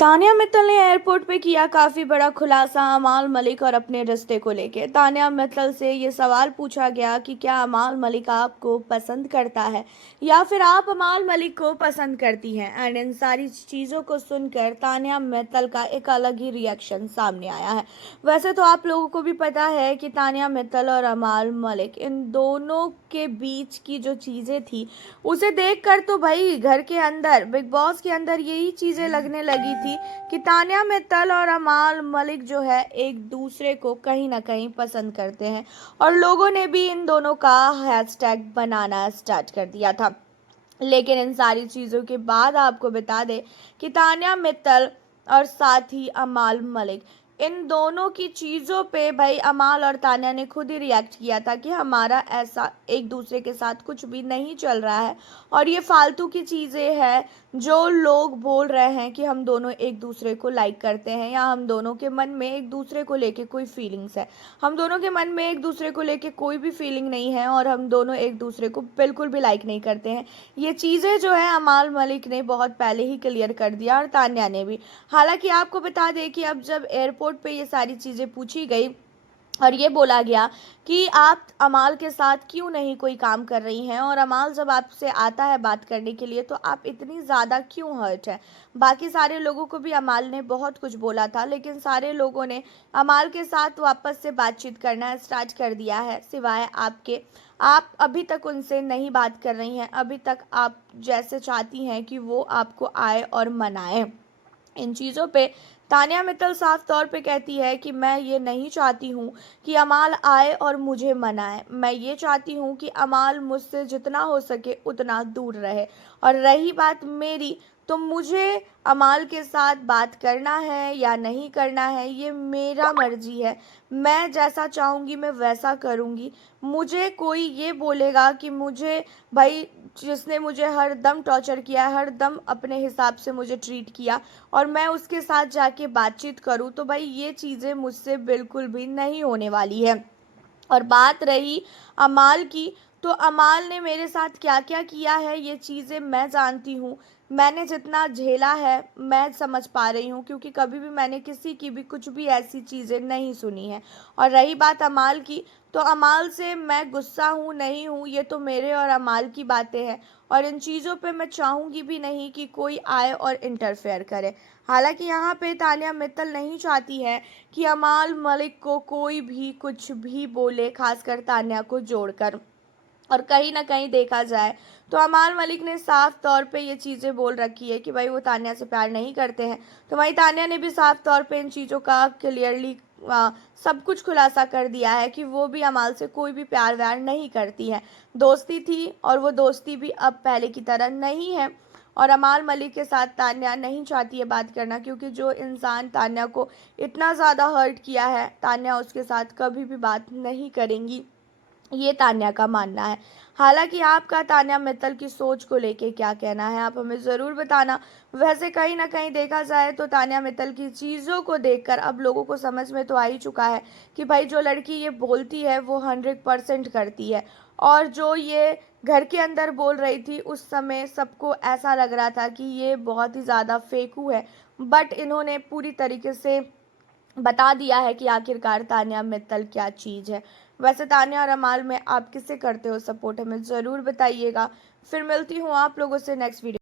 तान्या मित्तल ने एयरपोर्ट पे किया काफी बड़ा खुलासा अमाल मलिक और अपने रिश्ते को लेके। तान्या मित्तल से ये सवाल पूछा गया कि क्या अमाल मलिक आपको पसंद करता है या फिर आप अमाल मलिक को पसंद करती हैं। एंड इन सारी चीज़ों को सुनकर तान्या मित्तल का एक अलग ही रिएक्शन सामने आया है। वैसे तो आप लोगों को भी पता है कि तान्या मित्तल और अमाल मलिक इन दोनों के बीच की जो चीज़ें थी उसे देखकर तो भाई घर के अंदर बिग बॉस के अंदर यही चीज़ें लगने लगी थी कि तान्या मित्तल और अमाल मलिक जो है एक दूसरे को कहीं ना कहीं पसंद करते हैं और लोगों ने भी इन दोनों का हैशटैग बनाना स्टार्ट कर दिया था। लेकिन इन सारी चीज़ों के बाद आपको बता दें कि तान्या मित्तल और साथ ही अमाल मलिक इन दोनों की चीज़ों पे भाई अमाल और तान्या ने खुद ही रिएक्ट किया था कि हमारा ऐसा एक दूसरे के साथ कुछ भी नहीं चल रहा है और ये फालतू की चीज़ें हैं जो लोग बोल रहे हैं कि हम दोनों एक दूसरे को लाइक करते हैं या हम दोनों के मन में एक दूसरे को लेके कोई फीलिंग्स है। हम दोनों के मन में एक दूसरे को लेके कोई भी फीलिंग नहीं है और हम दोनों एक दूसरे को बिल्कुल भी लाइक नहीं करते हैं। ये चीज़ें जो है अमाल मलिक ने बहुत पहले ही क्लियर कर दिया और तान्या ने भी। हालांकि आपको बता दें कि अब जब एयरपोर्ट पे ये सारी चीज़ें पूछी गई और ये बोला गया कि आप अमाल के साथ क्यों नहीं कोई काम कर रही हैं और अमाल जब आपसे आता है बात करने के लिए तो आप इतनी ज़्यादा क्यों हर्ट है। बाकी सारे लोगों को भी अमाल ने बहुत कुछ बोला था लेकिन सारे लोगों ने अमाल के साथ वापस से बातचीत करना स्टार्ट कर दिया है सिवाय आपके। आप अभी तक उनसे नहीं बात कर रही हैं, अभी तक आप जैसे चाहती हैं कि वो आपको आए और मनाए। इन चीज़ों पे तान्या मित्तल साफ तौर पे कहती है कि मैं ये नहीं चाहती हूँ कि अमाल आए और मुझे मनाए। मैं ये चाहती हूँ कि अमाल मुझसे जितना हो सके उतना दूर रहे। और रही बात मेरी, तो मुझे अमाल के साथ बात करना है या नहीं करना है ये मेरा मर्जी है। मैं जैसा चाहूँगी मैं वैसा करूँगी। मुझे कोई ये बोलेगा कि मुझे भाई जिसने मुझे हर दम टॉर्चर किया है, हर दम अपने हिसाब से मुझे ट्रीट किया और मैं उसके साथ जाके बातचीत करूँ तो भाई ये चीज़ें मुझसे बिल्कुल भी नहीं होने वाली है। और बात रही अमाल की, तो अमाल ने मेरे साथ क्या क्या किया है ये चीज़ें मैं जानती हूँ। मैंने जितना झेला है मैं समझ पा रही हूँ क्योंकि कभी भी मैंने किसी की भी कुछ भी ऐसी चीज़ें नहीं सुनी है। और रही बात अमाल की, तो अमाल से मैं गुस्सा हूँ नहीं हूँ ये तो मेरे और अमाल की बातें हैं और इन चीज़ों पे मैं चाहूँगी भी नहीं कि कोई आए और इंटरफेयर करे। हालांकि यहाँ पे तान्या मित्तल नहीं चाहती है कि अमाल मलिक को कोई भी कुछ भी बोले, खासकर तान्या को जोड़कर। और कहीं ना कहीं देखा जाए तो अमाल मलिक ने साफ तौर पे ये चीज़ें बोल रखी है कि भाई वो तान्या से प्यार नहीं करते हैं। तो वहीं तान्या ने भी साफ तौर पे इन चीज़ों का क्लियरली सब कुछ खुलासा कर दिया है कि वो भी अमाल से कोई भी प्यार व्यार नहीं करती है। दोस्ती थी और वो दोस्ती भी अब पहले की तरह नहीं है। और अमाल मलिक के साथ तान्या नहीं चाहती है बात करना क्योंकि जो इंसान तान्या को इतना ज़्यादा हर्ट किया है तान्या उसके साथ कभी भी बात नहीं करेंगी, ये तान्या का मानना है। हालांकि आपका तान्या मित्तल की सोच को लेके क्या कहना है आप हमें ज़रूर बताना। वैसे कहीं ना कहीं देखा जाए तो तान्या मित्तल की चीज़ों को देखकर अब लोगों को समझ में तो आ ही चुका है कि भाई जो लड़की ये बोलती है वो 100% करती है। और जो ये घर के अंदर बोल रही थी उस समय सबको ऐसा लग रहा था कि ये बहुत ही ज़्यादा फेकू है, बट इन्होंने पूरी तरीके से बता दिया है कि आखिरकार तान्या मित्तल क्या चीज़ है। वैसे तान्या और अमाल में आप किसे करते हो सपोर्ट हमें ज़रूर बताइएगा। फिर मिलती हूँ आप लोगों से नेक्स्ट वीडियो।